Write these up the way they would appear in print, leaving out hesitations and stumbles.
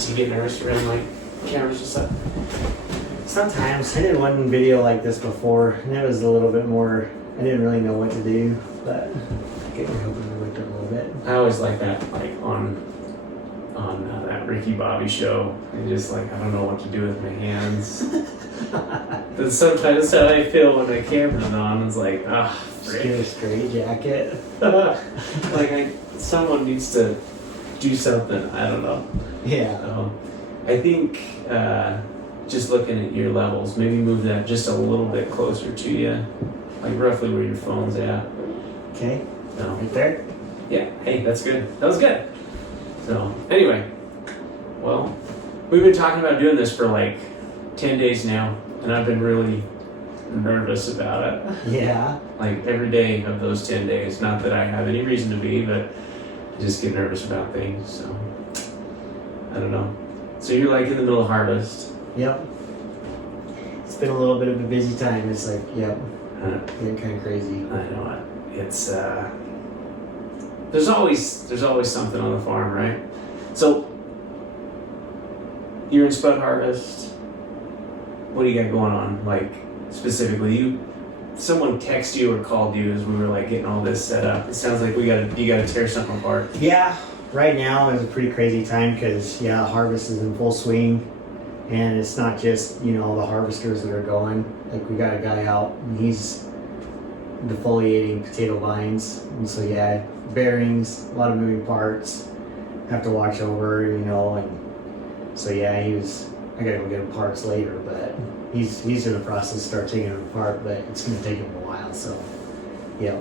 Do you get nervous around like cameras and stuff? Sometimes. I did one video like this before, and it was a little bit more, I didn't really know what to do, but I think we're hoping we worked it a little bit. I always like that, like on that Ricky Bobby show. I just like, I don't know what to do with my hands. But sometimes that's how I feel when the camera's on. It's like, Just get a straight jacket. like someone needs to do something. I don't know. Yeah. I think just looking at your levels, maybe move that just a little bit closer to you, like roughly where your phone's at. Okay. So, Right there? yeah. Hey, that's good. That was good. So anyway, well, we've been talking about doing this for like 10 days now, and I've been really nervous about it. Yeah. Like every day of those 10 days. Not that I have any reason to be, but I just get nervous about things. So I don't know. So you're like in the middle of harvest. Yep. It's been a little bit of a busy time. It's like, yep, getting kind of crazy. I know it. It's there's always something on the farm, right? So you're in spud harvest. What do you got going on? Like specifically, someone texted you or called you as we were like getting all this set up. It sounds like you gotta tear something apart. Yeah. Right now is a pretty crazy time because, yeah, harvest is in full swing. And it's not just, the harvesters that are going. Like, we got a guy out, and he's defoliating potato vines. And so, yeah, bearings, a lot of moving parts, have to watch over, and so, yeah, I gotta go get him parts later, but he's in the process of start taking them apart, but it's gonna take him a while, so, yeah.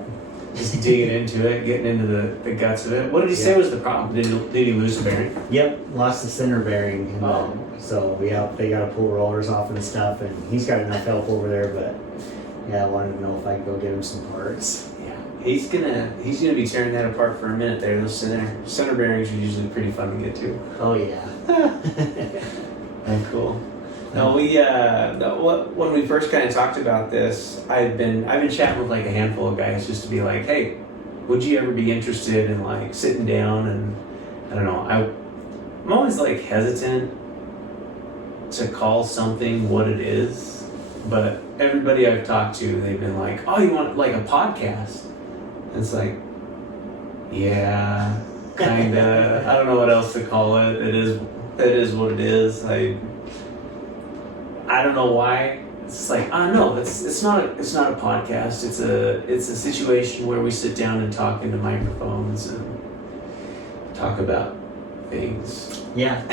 Just digging into it, getting into the guts of it. What did he say was the problem? Did he lose a bearing? Yep, lost the center bearing. And so they got to pull rollers off and stuff, and he's got enough help over there, but yeah, I wanted to know if I could go get him some parts. Yeah, he's gonna be tearing that apart for a minute there. Those center bearings are usually pretty fun to get to. Oh yeah. And cool. No, when we first kind of talked about this, I've been chatting with like a handful of guys just to be like, hey, would you ever be interested in like sitting down and I don't know, I'm always like hesitant to call something what it is, but everybody I've talked to, they've been like, oh, you want like a podcast? And it's like, yeah, kinda. I don't know what else to call it. It is what it is. I don't know why. It's just like, no, it's not a podcast. It's a situation where we sit down and talk into microphones and talk about things. Yeah.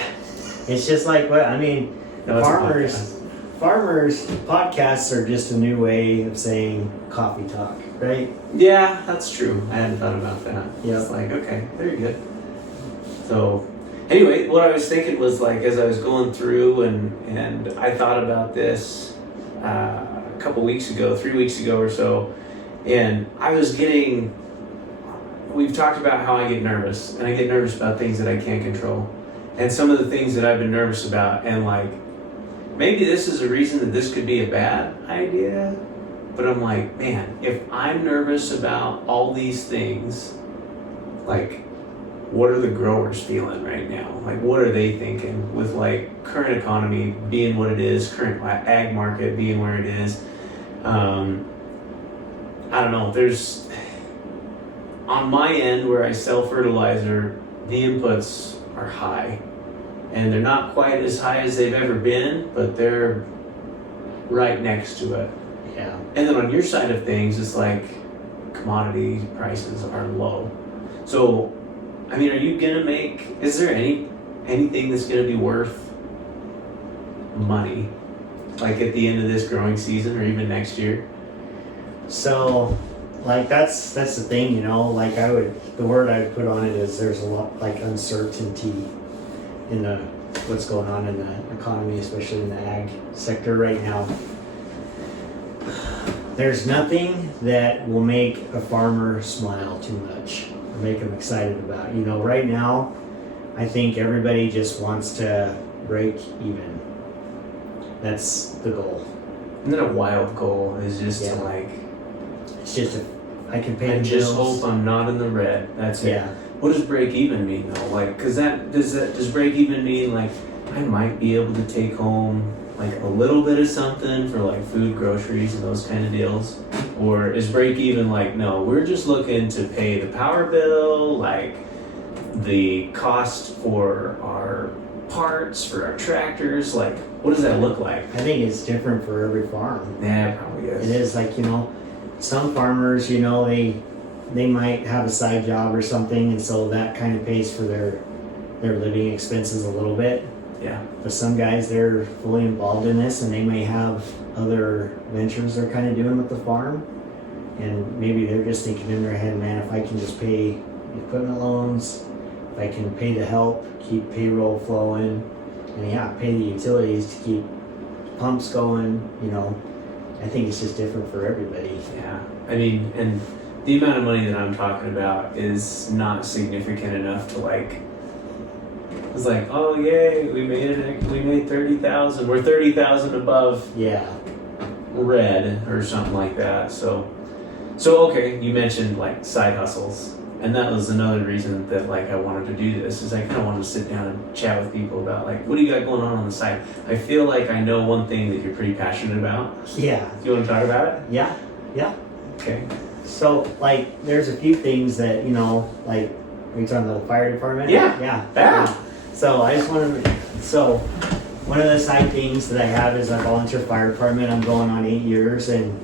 It's just like No, farmers podcasts are just a new way of saying coffee talk, right? Yeah, that's true. I hadn't thought about that. Yeah. It's like, okay, very good. So anyway, what I was thinking was like, as I was going through and I thought about this a couple weeks ago, 3 weeks ago or so, and we've talked about how I get nervous, and I get nervous about things that I can't control. And some of the things that I've been nervous about, and like, maybe this is a reason that this could be a bad idea, but I'm like, man, if I'm nervous about all these things, like, what are the growers feeling right now? Like, what are they thinking with like current economy being what it is, current ag market being where it is? I don't know. There's, on my end where I sell fertilizer, the inputs are high, and they're not quite as high as they've ever been, but they're right next to it. Yeah. And then on your side of things, it's like commodity prices are low. So, I mean, are you gonna is there anything that's gonna be worth money, like at the end of this growing season or even next year? So, like that's the thing, like the word I would put on it is there's a lot like uncertainty in what's going on in the economy, especially in the ag sector right now. There's nothing that will make a farmer smile too much or make them excited about. Right now, I think everybody just wants to break even. That's the goal. Isn't that a wild goal? Is just to like... It's just to I can pay I the just bills. hope I'm not in the red. That's it. Yeah. What does break even mean though? Like, does break even mean like I might be able to take home like a little bit of something for like food, groceries, and those kind of deals? Or is break even like, no, we're just looking to pay the power bill, like the cost for our parts, for our tractors? Like, what does that look like? I think it's different for every farm. Yeah, it probably It is. is like, some farmers, they might have a side job or something, and so that kind of pays for their living expenses a little bit. Yeah. But some guys, they're fully involved in this, and they may have other ventures they're kind of doing with the farm, and maybe they're just thinking in their head, man, if I can just pay equipment loans, if I can pay the help, keep payroll flowing, and pay the utilities to keep pumps going, I think it's just different for everybody. Yeah. I mean, and the amount of money that I'm talking about is not significant enough to like. It's like, oh yay, we made 30,000. We're 30,000 above Yeah. red or something like that. So okay, you mentioned like side hustles, and that was another reason that like I wanted to do this. Is I kind of wanted to sit down and chat with people about like, what do you got going on the side? I feel like I know one thing that you're pretty passionate about. Yeah. Do you want to talk about it? Yeah. Okay. So, like, there's a few things that, like, are you talking about the fire department? Yeah. Yeah. So, I just want to, one of the side things that I have is I volunteer fire department. I'm going on 8 years, and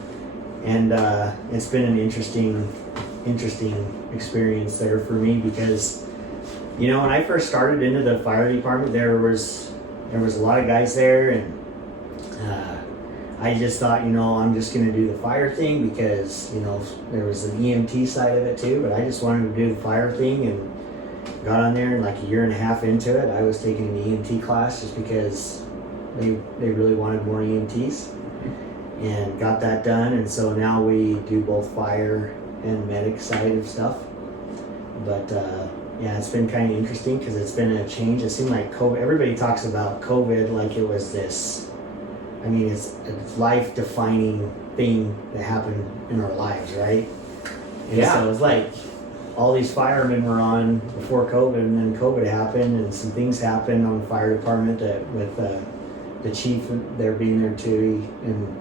it's been an interesting experience there for me because, when I first started into the fire department, there was a lot of guys there, and I just thought, I'm just going to do the fire thing because, there was an EMT side of it too, but I just wanted to do the fire thing and got on there, and like a year and a half into it, I was taking an EMT class just because they really wanted more EMTs, and got that done, and so now we do both fire and medic side of stuff. But it's been kind of interesting because it's been a change. It seemed like COVID, everybody talks about COVID like it was this, it's a life-defining thing that happened in our lives, right? And so it's like all these firemen were on before COVID, and then COVID happened, and some things happened on the fire department that with the chief there being there too, and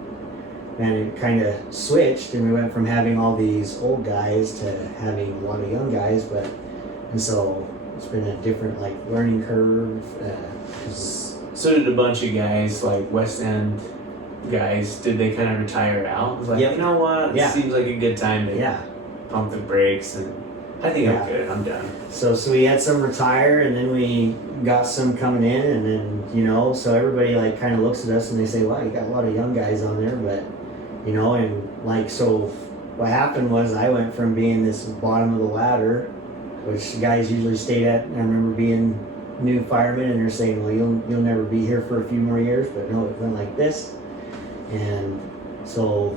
it kind of switched, and we went from having all these old guys to having a lot of young guys, and so it's been a different like learning curve. So did a bunch of guys, like West End guys, did they kind of retire out? It was like, Yep. you know what? It seems like a good time to pump the brakes, and I think I'm good. I'm done. So we had some retire, and then we got some coming in, and then, so everybody like kind of looks at us and they say, wow, you got a lot of young guys on there, but, and like, so what happened was I went from being this bottom of the ladder, which guys usually stayed at. I remember being new firemen, and they're saying, well, you'll never be here for a few more years, but no, it went like this. And so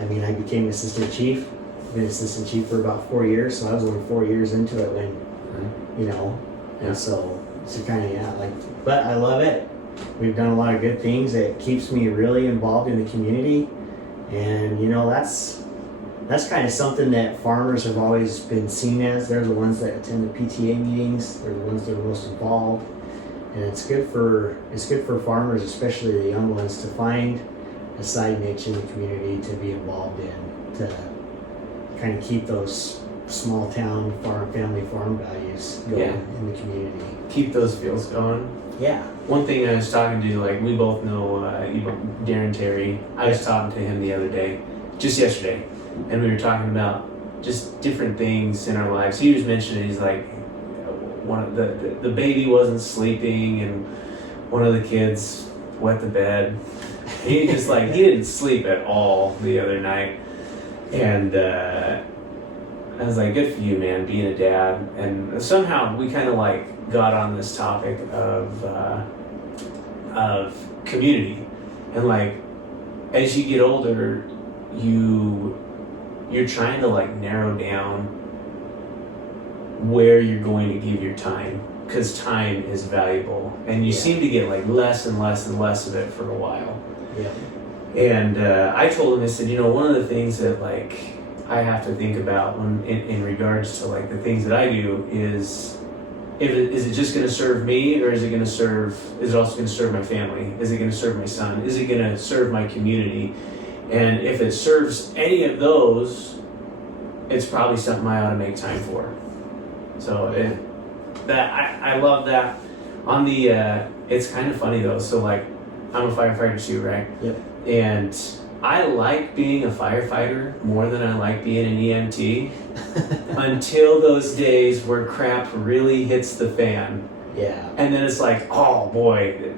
I became assistant chief. Been assistant chief for about 4 years, so I was only 4 years into it when, and so kind of, but I love it. We've done a lot of good things. It keeps me really involved in the community, and that's kind of something that farmers have always been seen as. They're the ones that attend the PTA meetings. They're the ones that are most involved, and it's good for farmers, especially the young ones, to find a side niche in the community to be involved in, to kind of keep those small town family farm values going in the community. Keep those feels going. Yeah. One thing I was talking to, like, we both know Darren Terry. I was talking to him the other day, just yesterday, and we were talking about just different things in our lives. He was mentioning, he's like, one of the baby wasn't sleeping, and one of the kids wet the bed. He just like, he didn't sleep at all the other night. And I was like, good for you, man, being a dad. And somehow we kind of like got on this topic of community, and like as you get older, you're trying to like narrow down where you're going to give your time, because time is valuable, and you seem to get like less and less and less of it for a while. Yeah. And I told him, I said, one of the things that like I have to think about when in regards to like the things that I do is, is it just going to serve me, or is it also going to serve my family? Is it going to serve my son? Is it going to serve my community? And if it serves any of those, it's probably something I ought to make time for. So I love that. On the it's kind of funny though. So like I'm a firefighter too, right? Yep. And I like being a firefighter more than I like being an EMT until those days where crap really hits the fan. Yeah. And then it's like, oh boy,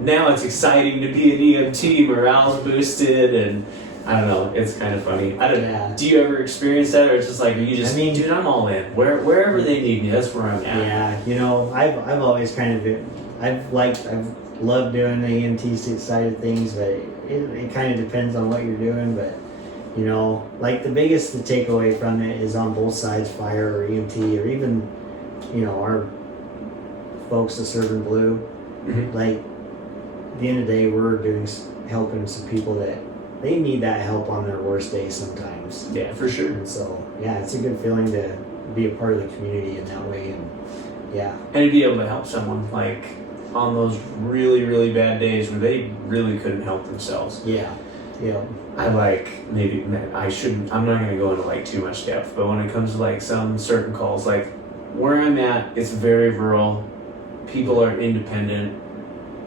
now it's exciting to be an EMT, morale's boosted, and I don't know, it's kind of funny. Do you ever experience that, or it's just like, are you just, dude, I'm all in. Wherever they need me, that's where I'm at. Yeah, I've always kind of been, I've loved doing the EMT side of things, but it kind of depends on what you're doing. But like the takeaway from it is on both sides, fire or EMT, or even our folks that serve in blue. Mm-hmm. Like at the end of the day, we're helping some people that they need that help on their worst day sometimes. Yeah, for sure. And so it's a good feeling to be a part of the community in that way, and to be able to help someone like on those really, really bad days where they really couldn't help themselves. Yeah. I'm not going to go into like too much depth, but when it comes to like some certain calls, like where I'm at, it's very rural. People are independent.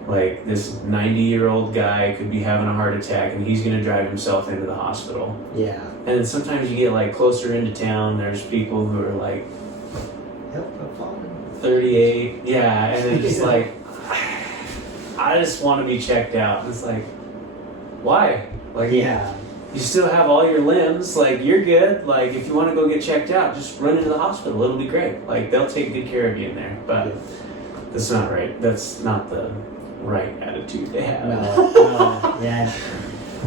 Like this 90-year-old guy could be having a heart attack and he's going to drive himself into the hospital. Yeah. And then sometimes you get like closer into town, there's people who are like 38. Yeah. And they're just like, I just want to be checked out. And it's like, why? Like, you still have all your limbs. Like, you're good. Like, if you want to go get checked out, just run into the hospital. It'll be great. Like, they'll take good care of you in there. But that's not right. That's not the right attitude to have. No, yeah.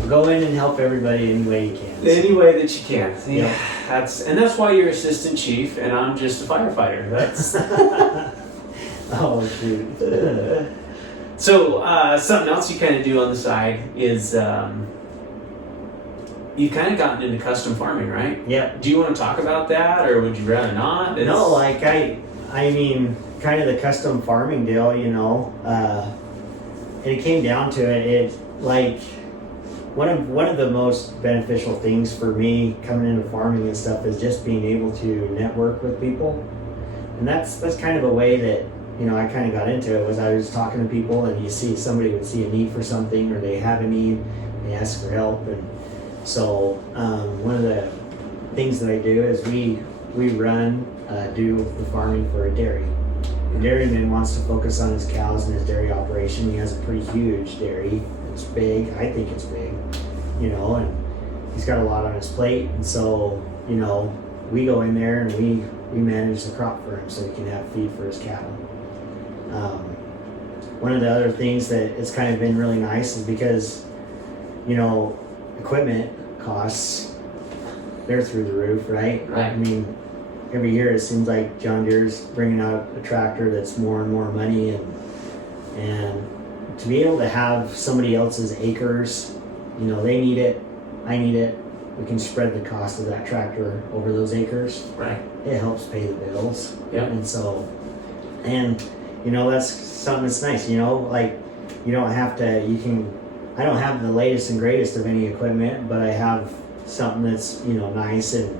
Go in and help everybody any way you can. Any way that you can. Yeah. That's why you're assistant chief and I'm just a firefighter. That's oh shoot. So something else you kind of do on the side is you've kind of gotten into custom farming, right? Yep. Do you want to talk about that, or would you rather not? No, like I mean, kind of the custom farming deal, it came down to it like one of the most beneficial things for me coming into farming and stuff is just being able to network with people, and that's kind of a way that I kind of got into it. Was I was talking to people, and somebody would see a need for something, or they have a need, they ask for help, and so one of the things that I do is we do the farming for a dairy. The dairyman wants to focus on his cows and his dairy operation. He has a pretty huge dairy. It's big. I think it's big, and he's got a lot on his plate. And so, we go in there and we manage the crop for him so he can have feed for his cattle. One of the other things that it's kind of been really nice is because, equipment costs, they're through the roof, right? Right. I mean, every year it seems like John Deere's bringing out a tractor that's more and more money, and to be able to have somebody else's acres, they need it, I need it, we can spread the cost of that tractor over those acres. Right. It helps pay the bills. Yeah. And so, that's something that's nice, like you don't have to, I don't have the latest and greatest of any equipment, but I have something that's, nice and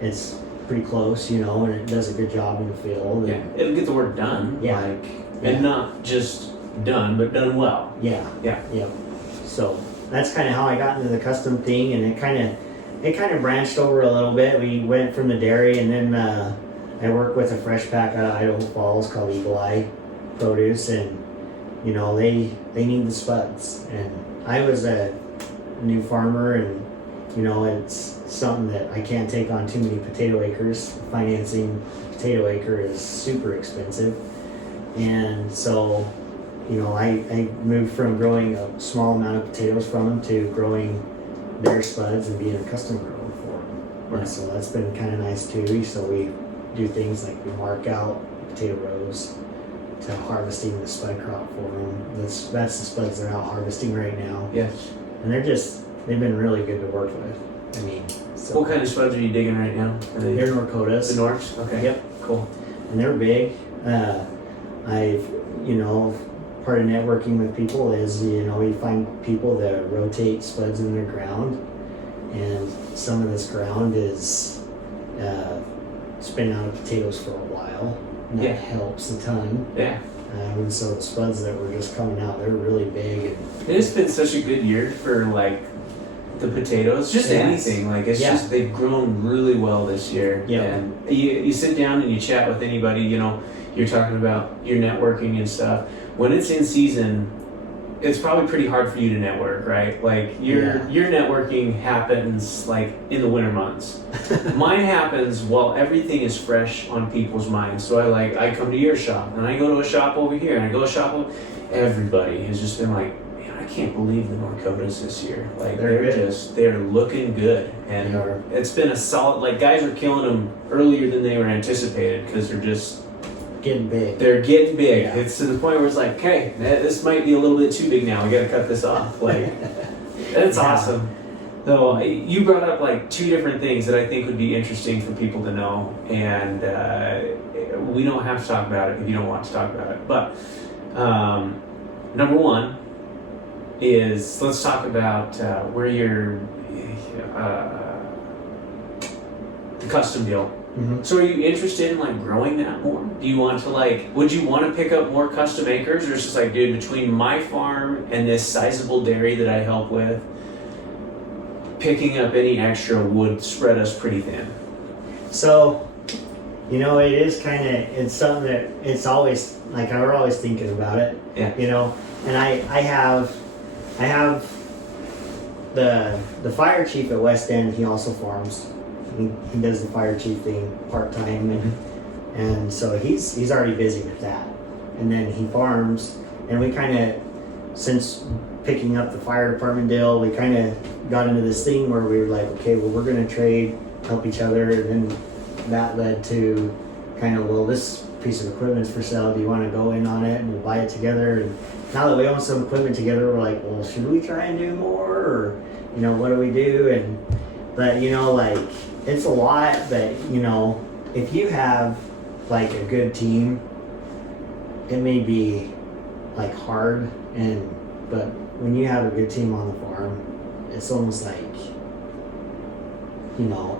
it's pretty close, and it does a good job in the field. Yeah, it'll get the work done. Yeah. And not just done, but done well. Yeah. Yeah. Yeah. So that's kind of how I got into the custom thing, and it kind of branched over a little bit. We went from the dairy, and then I work with a fresh pack out of Idaho Falls called Eagle Eye Produce, and they need the spuds. And I was a new farmer, and it's something that I can't take on too many potato acres. Financing potato acre is super expensive, and so I moved from growing a small amount of potatoes from them to growing their spuds and being a custom grower for them. Right. And so that's been kind of nice too. So we do things like we mark out potato rows to harvesting the spud crop for them. That's the spuds they're out harvesting right now. Yes. and they've been really good to work with. I mean, so What kind of spuds are you digging right now? Are they they're Norcotas. the Norks? Okay. Yep. Cool. And they're big. I've, part of networking with people is, you find people that rotate spuds in their ground, and some of this ground is it's been out of potatoes for a while, and that helps a ton. Yeah. And so the spuds that were just coming out, they're really big. And It's been such a good year for like the potatoes, just anything. Like it's just they've grown really well this year. Yeah. And you sit down and you chat with anybody. You're talking about your networking and stuff. When it's in season, it's probably pretty hard for you to network, right? Like your networking happens like in the winter months. Mine happens while everything is fresh on people's minds. So I come to your shop and I go to a shop over here and I go to a shop over. Everybody has just been like, man, I can't believe the Norcotas this year. Like they're looking good, and it's been a solid. Like guys are killing them earlier than they were anticipated because they're just getting big. They're getting big. Yeah. It's to the point where it's like, okay, this might be a little bit too big now. We got to cut this off. Like, that's awesome. So you brought up like two different things that I think would be interesting for people to know, and we don't have to talk about it if you don't want to talk about it. But number one is let's talk about where you're the custom deal. Mm-hmm. So are you interested in like growing that more? Do you want to would you want to pick up more custom acres, or it's just like, dude, between my farm and this sizable dairy that I help with, picking up any extra would spread us pretty thin? So, it is it's something that it's always, like, we're always thinking about it. Yeah. And I have the fire chief at West End, he also farms. He does the fire chief thing part-time, and so he's already busy with that. And then he farms, and we since picking up the fire department deal, we got into this thing where we were like, okay, well, we're going to trade, help each other, and then that led to this piece of equipment's for sale. Do you want to go in on it, and we'll buy it together? And now that we own some equipment together, we're like, well, should we try and do more, or what do we do? But it's a lot, but if you have like a good team, it may be like hard, but when you have a good team on the farm, it's almost like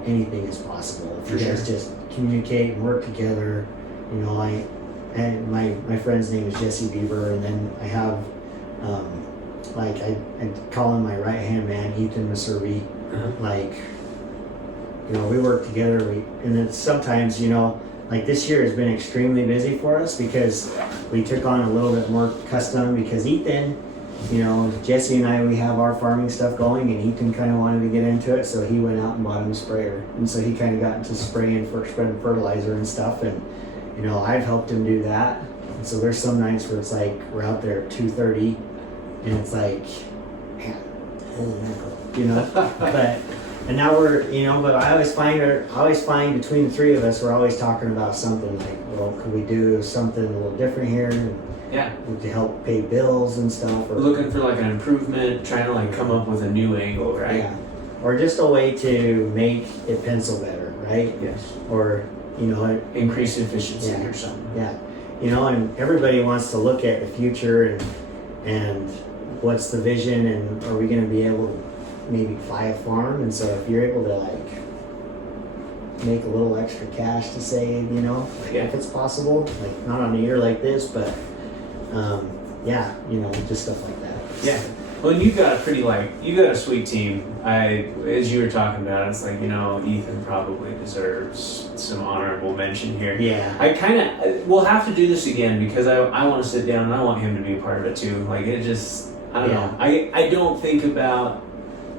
anything is possible if you guys just communicate and work together. And my friend's name is Jesse Bieber, and then I have I call him my right hand man, Ethan Maservi. We work together, and then sometimes, like this year has been extremely busy for us because we took on a little bit more custom because Ethan, Jesse and I, we have our farming stuff going, and Ethan kind of wanted to get into it, so he went out and bought him a sprayer. And so he kind of got into spreading fertilizer and stuff, and, I've helped him do that. And so there's some nights where it's like, we're out there at 2:30, and it's like, man, holy mackerel, And now we're, but I always find between the three of us, we're always talking about something like, well, could we do something a little different here? To help pay bills and stuff. Or looking for like an improvement, trying to come up with a new angle, right? Yeah. Or just a way to make it pencil better, right? Yes. Or, increase efficiency or something. Yeah. And everybody wants to look at the future and what's the vision, and are we going to be able to maybe buy a farm? And so if you're able to make a little extra cash to save, if it's possible, not on a year like this, but just stuff like that. Yeah. Well, you've got a sweet team. As you were talking about, it's like, Ethan probably deserves some honorable mention here. Yeah. We'll have to do this again because I want to sit down and I want him to be a part of it too. I don't know. I don't think about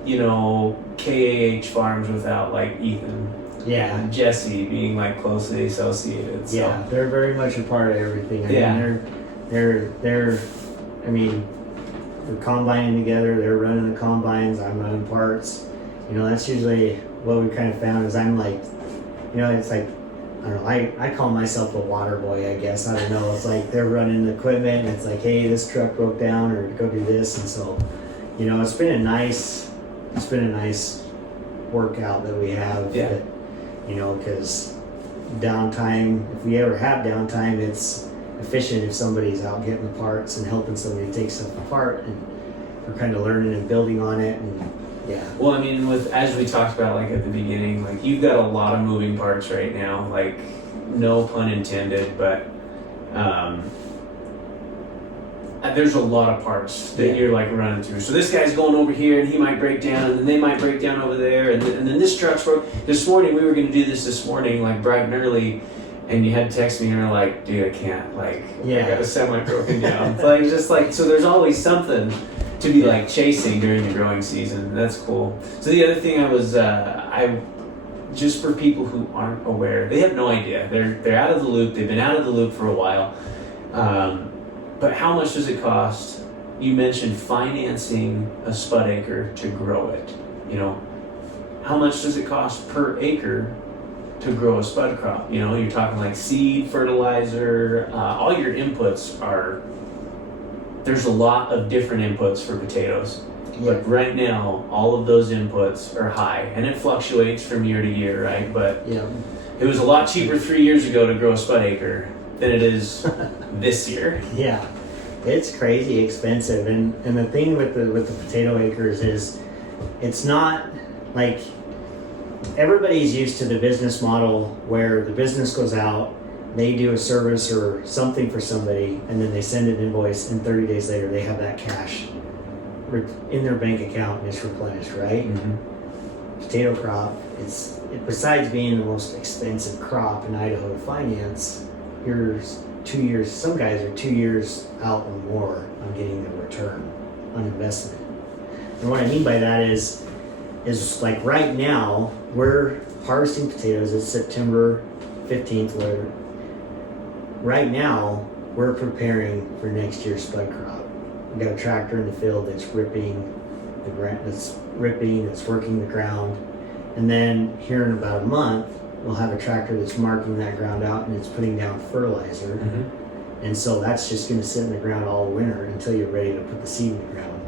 KAH farms without Ethan. Yeah. And Jesse being closely associated. So. Yeah, they're very much a part of everything. We're combining together, they're running the combines, I'm running parts. That's usually what we kind of found is I'm it's like, I don't know, I call myself a water boy, I guess. I don't know. It's like they're running the equipment and it's like, hey, this truck broke down, or go do this. And so, you know, it's been a nice workout that we have. Yeah. That, you know, because downtime, if we ever have downtime, it's efficient if somebody's out getting the parts and helping somebody take stuff apart, and we're kind of learning and building on it. And yeah. Well, I mean, as we talked about, like at the beginning, like you've got a lot of moving parts right now, like no pun intended, but there's a lot of parts that you're like running through. So this guy's going over here and he might break down, and then they might break down over there, and then this truck's broke. This morning, we were going to do this morning, like bright and early, and you had to text me and you're like, dude, I can't, like, I got a semi broken down. Like, just like, so there's always something to be like chasing during the growing season. That's cool. So the other thing just for people who aren't aware, they have no idea. They're out of the loop. They've been out of the loop for a while. But how much does it cost? You mentioned financing a spud acre to grow it. You know, how much does it cost per acre to grow a spud crop? You know, you're talking like seed, fertilizer, all your inputs there's a lot of different inputs for potatoes. But right now, all of those inputs are high, and it fluctuates from year to year, right? But it was a lot cheaper 3 years ago to grow a spud acre than it is this year. Yeah, it's crazy expensive, and the thing with the potato acres is, it's not like everybody's used to the business model where the business goes out, they do a service or something for somebody, and then they send an invoice, and 30 days later they have that cash in their bank account and it's replenished, right? Mm-hmm. Potato crop, besides being the most expensive crop in Idaho to finance, you're 2 years, some guys are 2 years out or more on getting the return on investment. And what I mean by that is like right now, we're harvesting potatoes. It's September 15th, whatever. Right now, we're preparing for next year's spud crop. We've got a tractor in the field that's ripping the ground, that's working the ground. And then here in about a month, we'll have a tractor that's marking that ground out and it's putting down fertilizer. Mm-hmm. And so that's just going to sit in the ground all winter until you're ready to put the seed in the ground.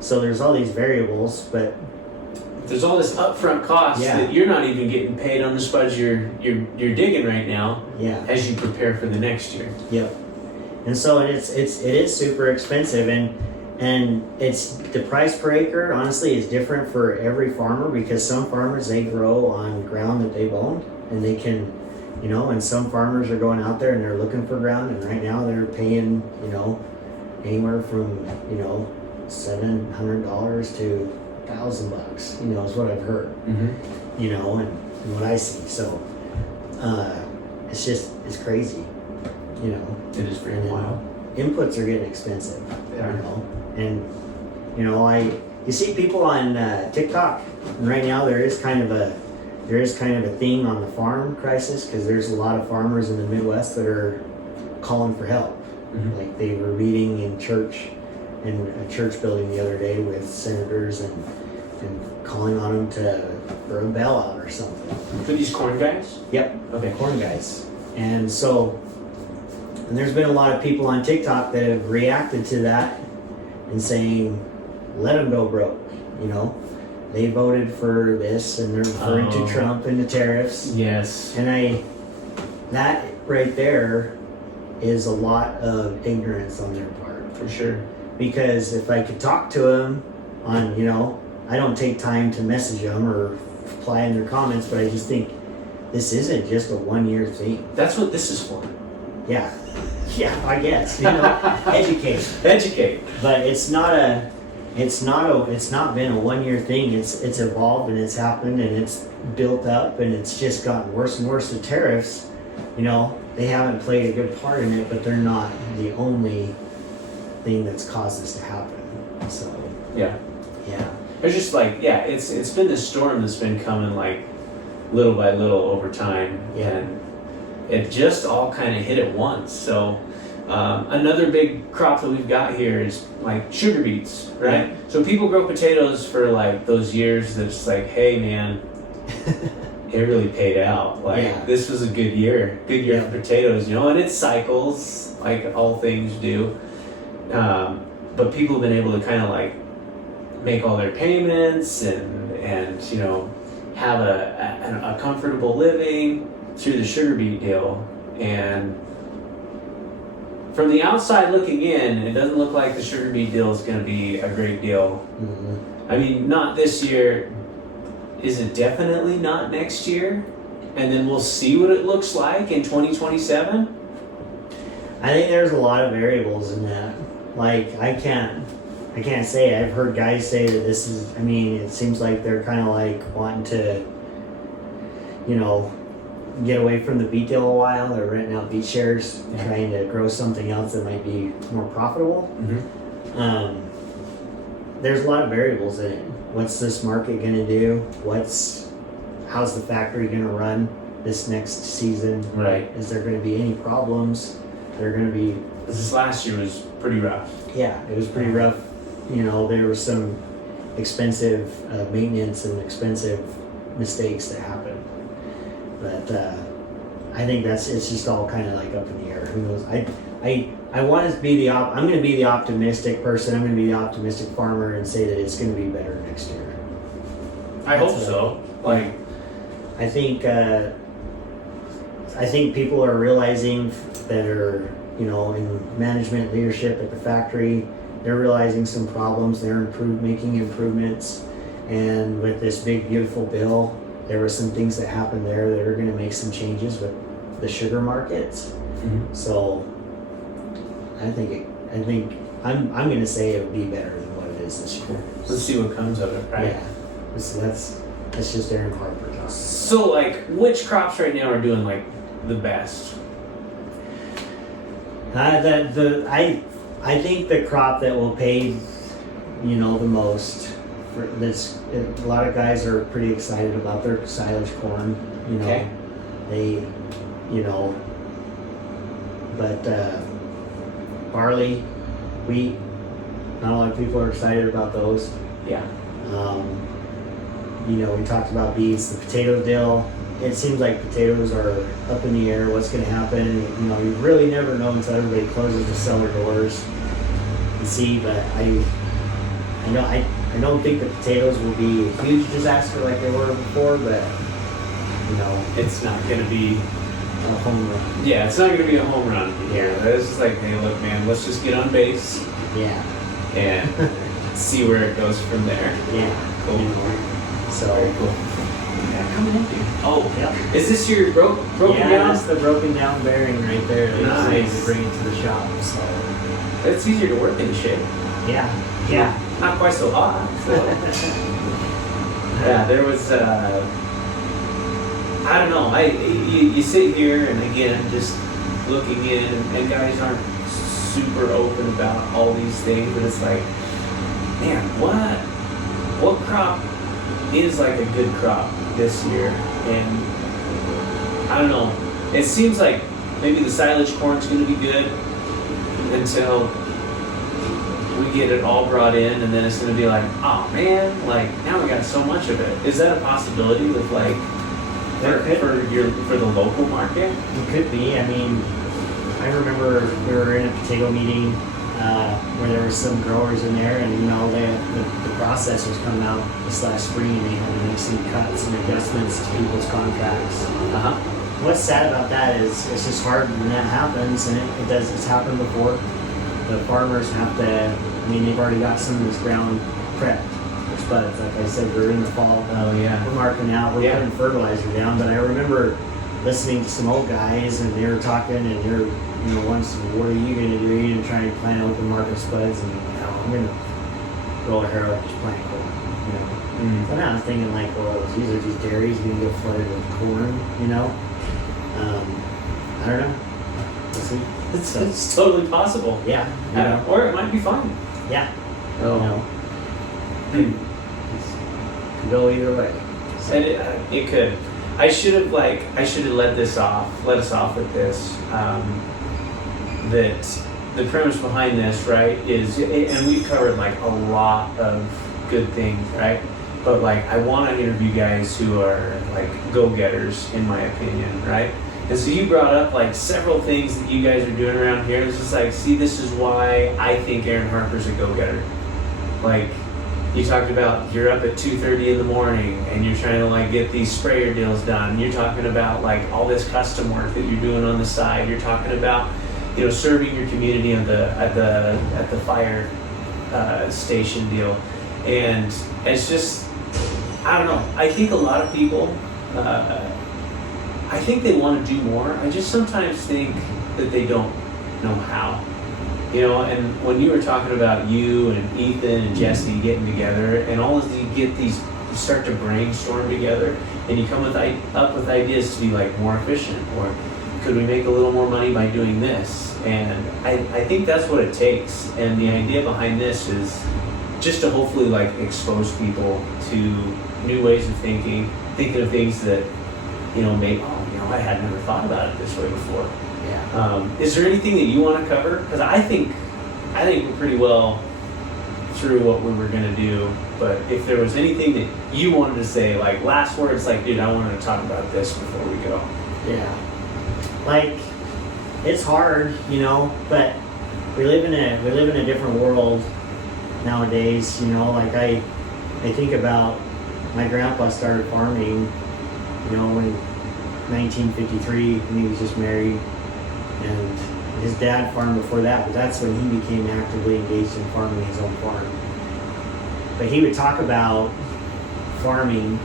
So there's all these variables, but there's all this upfront cost that you're not even getting paid on the spuds you're digging right now. Yeah. As you prepare for the next year. Yep. And so it is super expensive, and it's the price per acre honestly is different for every farmer, because some farmers, they grow on ground that they've owned, and they can, you know, and some farmers are going out there and they're looking for ground, and right now they're paying, you know, anywhere from, you know, $700 to $1,000, you know, is what I've heard. Mm-hmm. You know, and what I see. So it's crazy, you know. It is very wild. Inputs are getting expensive, They you are. know, and you know, you see people on TikTok, and right now there is kind of a thing on the farm crisis, because there's a lot of farmers in the Midwest that are calling for help. Mm-hmm. Like they were meeting in a church building the other day with senators and calling on them for a bailout or something. For these corn guys? Yep. Okay. Corn guys. And so, and there's been a lot of people on TikTok that have reacted to that and saying, let them go broke. You know, they voted for this, and they're referring to Trump and the tariffs. Yes. And that right there is a lot of ignorance on their part. For sure. Because if I could talk to them on, you know, I don't take time to message them or reply in their comments, but I just think this isn't just a 1 year thing. That's what this is for. Yeah. Yeah, I guess. You know, educate. But it's not been a 1 year thing. It's evolved, and it's happened, and it's built up, and it's just gotten worse and worse. The tariffs, you know, they haven't played a good part in it, but they're not the only thing that's caused this to happen. So yeah. It's just like, it's been this storm that's been coming like little by little over time, and it just all kind of hit at once. So another big crop that we've got here is like sugar beets, right? Yeah. So people grow potatoes for like those years that's like, hey man, it really paid out. Like this was a good year for potatoes, you know, and it cycles like all things do. But people have been able to kind of like make all their payments and you know, have a comfortable living through the sugar beet deal. And from the outside looking in, it doesn't look like the sugar beet deal is going to be a great deal. Mm-hmm. I mean, not this year. Is it definitely not next year? And then we'll see what it looks like in 2027? I think there's a lot of variables in that. Like, I can't say. I've heard guys say that this is, I mean, it seems like they're kind of like wanting to, you know, get away from the beet deal a while. They're renting out beet shares, trying to grow something else that might be more profitable. Mm-hmm. There's a lot of variables in it. What's this market going to do? How's the factory going to run this next season? Right. Is there going to be any problems? They're going to be. This last year was pretty rough. Yeah, it was pretty rough. You know, there was some expensive maintenance and expensive mistakes that happened. But I think it's just all kind of like up in the air. Who knows? I want to be I'm going to be the optimistic person. I'm going to be the optimistic farmer and say that it's going to be better next year. I hope so. Like, I think people are realizing that are, you know, in management leadership at the factory, they're realizing some problems. They're making improvements, and with this big beautiful bill, there were some things that happened there that are going to make some changes with the sugar markets. mm-hmm. So I'm going to say it would be better than what it is this year. Let's see what comes of it, right? Yeah, that's just Aaron Harper talking. So, like, which crops right now are doing like the best? I think the crop that will pay, you know, the most. A lot of guys are pretty excited about their silage corn. You know, Okay. they, you know, but barley, wheat, not a lot of people are excited about those. Yeah. You know, we talked about beets, the potato dill. It seems like potatoes are up in the air. What's going to happen? And, you know, you really never know until everybody closes the cellar doors and see. But I don't think the potatoes will be a huge disaster like they were before. But you know, It's not going to be. a home run. Yeah, it's not going to be a home run here. Yeah. It's just like, hey, look, man, let's just get on base Yeah, and see where it goes from there. yeah. Cool. You know, so Very cool. Yeah, coming in here. Oh, yeah. is this your broken Yeah, down? that's the broken down bearing right there. They Nice. decided to bring it to the shop. So It's easier to work in the shade. yeah. Not quite so hot. So. Yeah, there was. I don't know. You sit here and again just looking in, and guys aren't super open about all these things, but it's like, man, what crop is like a good crop this year? And I don't know. It seems like maybe the silage corn's going to be good until we get it all brought in, and then it's going to be like, oh man, like now we got so much of it. Is that a possibility with like for the local market? It could be. I mean, I remember we were in a potato meeting where there were some growers in there, and you know, the process was coming out this last spring, and they had to make some cuts and adjustments to people's contracts. Uh-huh. What's sad about that is it's just hard when that happens, and it's happened before. The farmers have to. I mean, they've already got some of this ground prepped for spuds. Like I said, we're in the fall. Oh yeah. We're marking out. We're putting fertilizer down. But I remember listening to some old guys, and they were talking, and they're, you know, once, what are you going to do? Are you going to try and plant open market spuds? And, you know, I'm going to roll a hair up, just plant corn. You know. Mm. But I was thinking like, well, these are these dairies going to get flooded with corn. You know. I don't know. We'll see. It's totally possible. Yeah. You know. Or it might be fun. Yeah. Oh. You know. Hmm. Could go either way. And it could. I should have let us off with this. That the premise behind this, right, is, and we've covered like a lot of good things, right? But like, I want to interview guys who are like go-getters, in my opinion, right? And so you brought up like several things that you guys are doing around here. It's just like, see, this is why I think Aaron Harper's a go-getter. Like, You talked about you're up at 2:30 in the morning and you're trying to like get these sprayer deals done. You're talking about like all this custom work that you're doing on the side. You're talking about, you know, serving your community at the fire station deal, and it's just, I don't know. I think a lot of people, I think they want to do more. I just sometimes think that they don't know how. You know, and when you were talking about you and Ethan and Jesse getting together, and all of you start to brainstorm together, and you come up with ideas to be like more efficient, or could we make a little more money by doing this? And I think that's what it takes. And the idea behind this is just to hopefully like expose people to new ways of thinking of things that, you know, I had never thought about it this way before. Yeah. Is there anything that you want to cover? Because I think we're pretty well through what we were going to do. But if there was anything that you wanted to say, like last words, like, dude, I wanted to talk about this before we go. Yeah. Like, it's hard, you know, but we live in a different world nowadays. You know, like I think about my grandpa started farming, you know, in 1953 when he was just married. And his dad farmed before that, but that's when he became actively engaged in farming his own farm. But he would talk about farming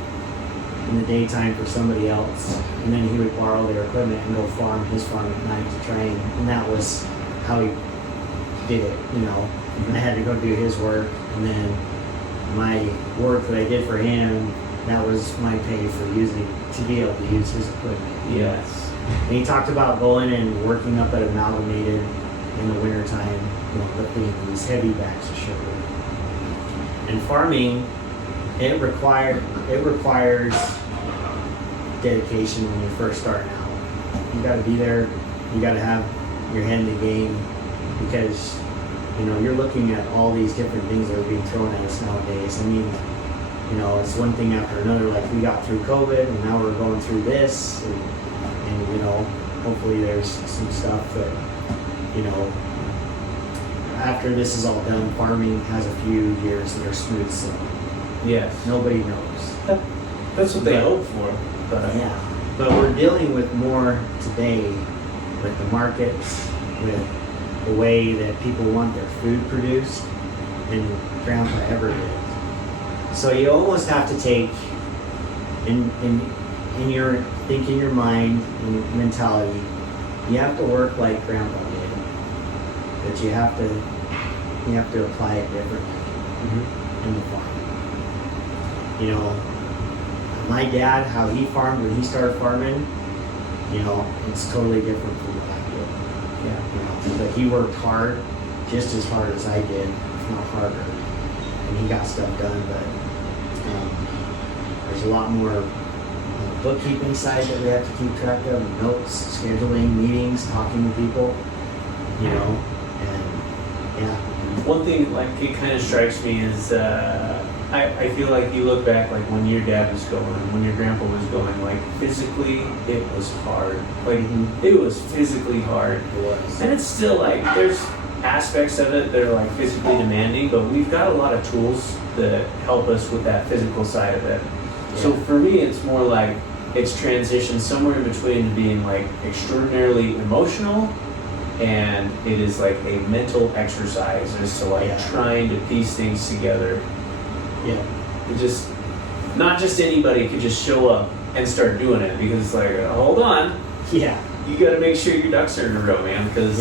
in the daytime for somebody else, and then he would borrow their equipment and go farm his farm at night to try and that was how he did it, you know. And I had to go do his work, and then my work that I did for him, that was my pay for to be able to use his equipment. Yes. And he talked about going and working up at Amalgamated in the wintertime, you know, lifting these heavy bags of sugar. And farming, it requires dedication when you're first starting out. You got to be there. You got to have your head in the game, because, you know, you're looking at all these different things that are being thrown at us nowadays. I mean, you know, it's one thing after another. Like, we got through COVID, and now we're going through this, and you know, hopefully there's some stuff that, you know, after this is all done, farming has a few years that are smooth sailing. Yes. Nobody knows. That's what they hope for. But yeah. But we're dealing with more today with the markets, with the way that people want their food produced, than Grandpa ever did. So you almost have to take in your mind and mentality, you have to work like Grandpa did, but you have to apply it differently in the farm. You know, my dad, how he farmed when he started farming, you know, it's totally different from what I did. yeah. You know, but he worked hard, just as hard as I did, if not harder, and he got stuff done. But there's a lot more bookkeeping side that we have to keep track of, notes, scheduling meetings, talking to people, you know, and yeah. One thing, like, it kind of strikes me is, I feel like you look back, like, when your dad was going, when your grandpa was going, like, physically, it was hard. Like, it was physically hard. It was. And it's still, like, there's aspects of it that are, like, physically demanding, but we've got a lot of tools that help us with that physical side of it. Yeah. So for me, it's more like, it's transitioned somewhere in between being, like, extraordinarily emotional, and it is like a mental exercise as to like trying to piece things together. Yeah. It just, not just anybody could just show up and start doing it, because it's like, hold on. Yeah. You got to make sure your ducks are in a row, man, because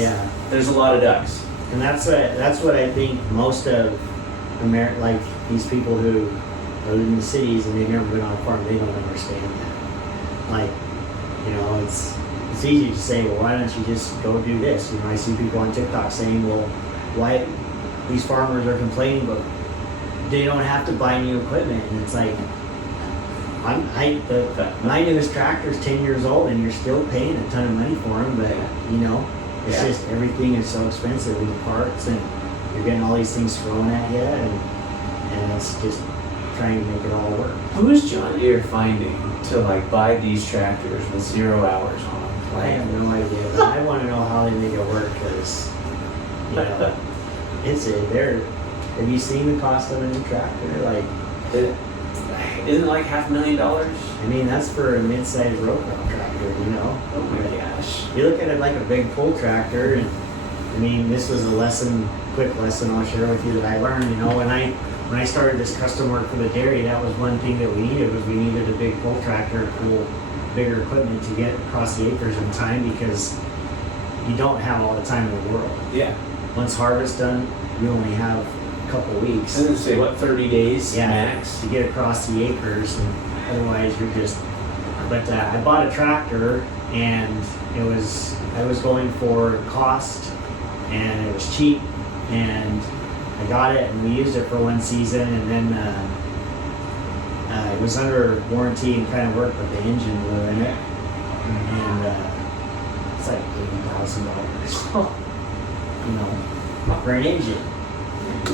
there's a lot of ducks. And that's what I think most of like these people who are in the cities and they've never been on a farm, they don't understand that. Like, you know, it's easy to say, well, why don't you just go do this? You know, I see people on TikTok saying, well, why these farmers are complaining, but they don't have to buy new equipment. And it's like, my newest tractor is 10 years old, and you're still paying a ton of money for them. But you know, it's just everything is so expensive in the parts, and you're getting all these things thrown at you, and it's just trying to make it all work. Who is John Deere finding to like buy these tractors with 0 hours on them? I have no idea, but I want to know how they make it work, because you know, Have you seen the cost of a new tractor? Like, Isn't it like $500,000? I mean, that's for a mid-sized row crop tractor, you know? Oh my gosh. You look at it like a big pull tractor, and I mean, this was a quick lesson I'll share with you that I learned. You know, when I started this custom work for the dairy, that was one thing that we needed, was we needed a big pull tractor, pull bigger equipment to get across the acres in time, because you don't have all the time in the world. Yeah. Once harvest done, you only have a couple weeks. I was gonna say, what, 30 days max? To get across the acres, and otherwise you're just. But I bought a tractor, and I was going for cost, and it was cheap, and I got it, and we used it for one season, and then it was under warranty and kind of worked, but the engine blew in it, and it's like $80,000, you know, for an engine.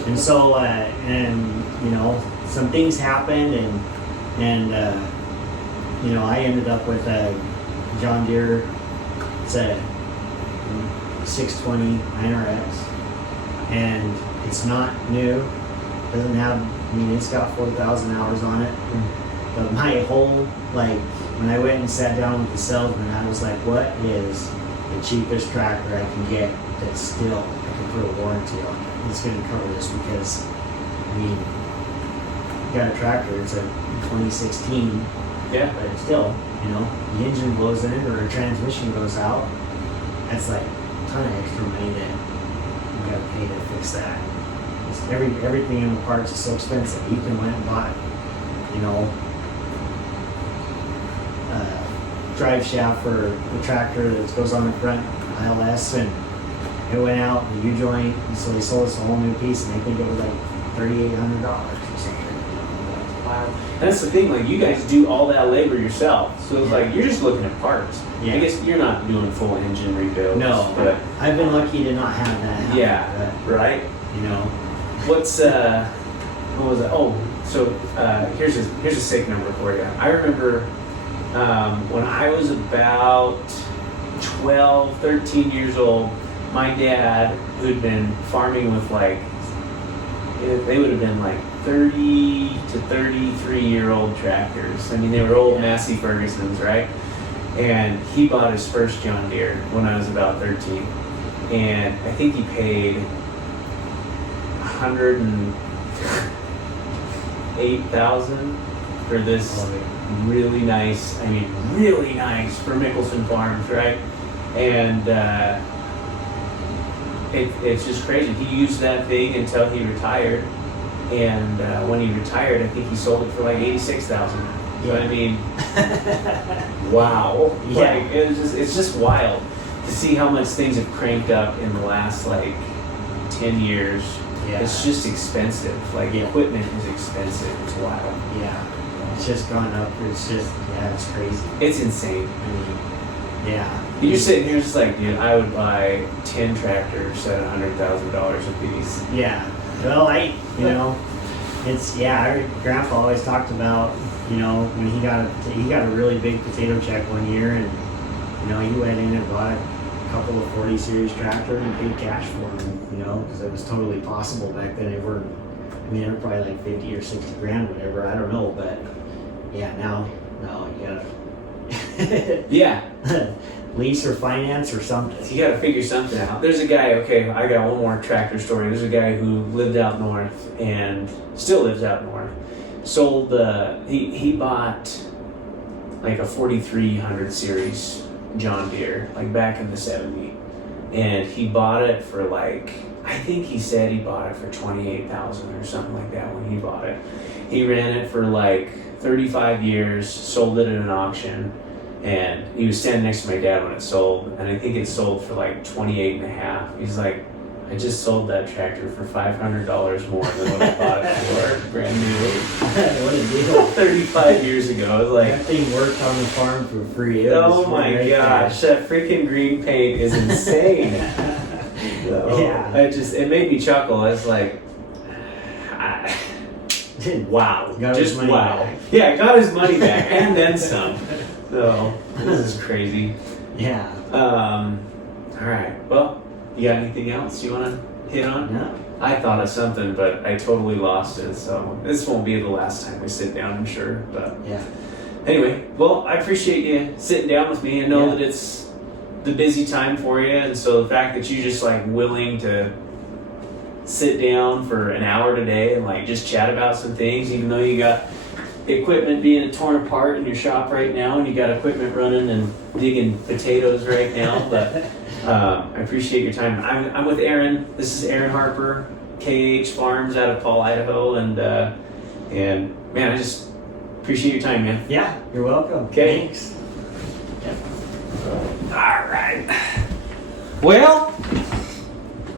And so, and you know, some things happened, and you know, I ended up with a John Deere. It's a 620 9RX, and it's not new. Doesn't have. I mean, it's got 4,000 hours on it. But my whole, like, when I went and sat down with the salesman, I was like, what is the cheapest tractor I can get that still I can put a warranty on it? It's going to cover this, because, I mean, you got a tractor, it's a 2016, Yeah. but it's still, you know, the engine blows in it or a transmission goes out. That's like a ton of extra money that you got to pay to fix that. Everything in the parts is so expensive. You can went and bought, you know, drive shaft for the tractor that goes on the front ILS, and it went out the U-joint, and so they sold us a whole new piece, and I think it was like $3,800 or something. Wow. That's the thing, like, you guys do all that labor yourself, so it's like you're just looking at parts. Yeah. I guess you're not doing full engine rebuilds. No, but I've been lucky to not have that happen. yeah, right. But, you know, What's what was it? Oh, so here's a sick number for you. I remember when I was about 12, 13 years old, my dad, who'd been farming with like, they would have been like 30 to 33-year-old tractors. I mean, they were old Massey Fergusons, right? And he bought his first John Deere when I was about 13. And I think he paid $108,000 for this really nice, I mean, really nice for Mickelson Farms, right? And it's just crazy. He used that thing until he retired, and when he retired, I think he sold it for like $86,000. So I mean, wow! Yeah. Like, it's just wild to see how much things have cranked up in the last like 10 years. Yeah. It's just expensive. Like, equipment is expensive. It's wild. Yeah. It's just gone up. It's just, yeah, it's crazy. It's insane. I mean, yeah. You're sitting here just like, dude, I would buy 10 tractors at $100,000 a piece. Yeah. Well, you know, it's, yeah, our grandpa always talked about, you know, when he got a really big potato check one year, and, you know, he went in and bought a couple of 40 series tractors and paid cash for them, you know, because it was totally possible back then. They were probably like 50 or 60 grand, whatever, I don't know, but yeah, now you gotta Yeah. lease or finance or something. You gotta figure something out. There's a guy, okay, I got one more tractor story. There's a guy who lived out north and still lives out north. Sold, he bought like a 4300 series John Deere, like back in the 70s. And he bought it for like, I think he said he bought it for $28,000 or something like that when he bought it. He ran it for like 35 years, sold it at an auction, and he was standing next to my dad when it sold, and I think it sold for like 28 and a half. He's like, I just sold that tractor for $500 more than what I bought it for, brand new. What a deal. 35 years ago. I was like, That thing worked on the farm for free. It oh was my right gosh, that freaking green paint is insane. So, Yeah. it made me chuckle. I was like, there. wow. Got his Just money wow. back. Yeah, I got his money back and then some. So, this is crazy. Yeah. All right. Well, you got anything else you want to hit on? No. I thought of something, but I totally lost it. So this won't be the last time we sit down, I'm sure. But Yeah. anyway, well, I appreciate you sitting down with me. I know Yeah. that it's the busy time for you, and so the fact that you just like willing to sit down for an hour today and like just chat about some things, even though you got equipment being torn apart in your shop right now, and you got equipment running and digging potatoes right now. But I appreciate your time. I'm with Aaron. This is Aaron Harper, KH Farms out of Paul, Idaho, and man, I just appreciate your time, man. Yeah, you're welcome. Okay. Thanks. All right. Well,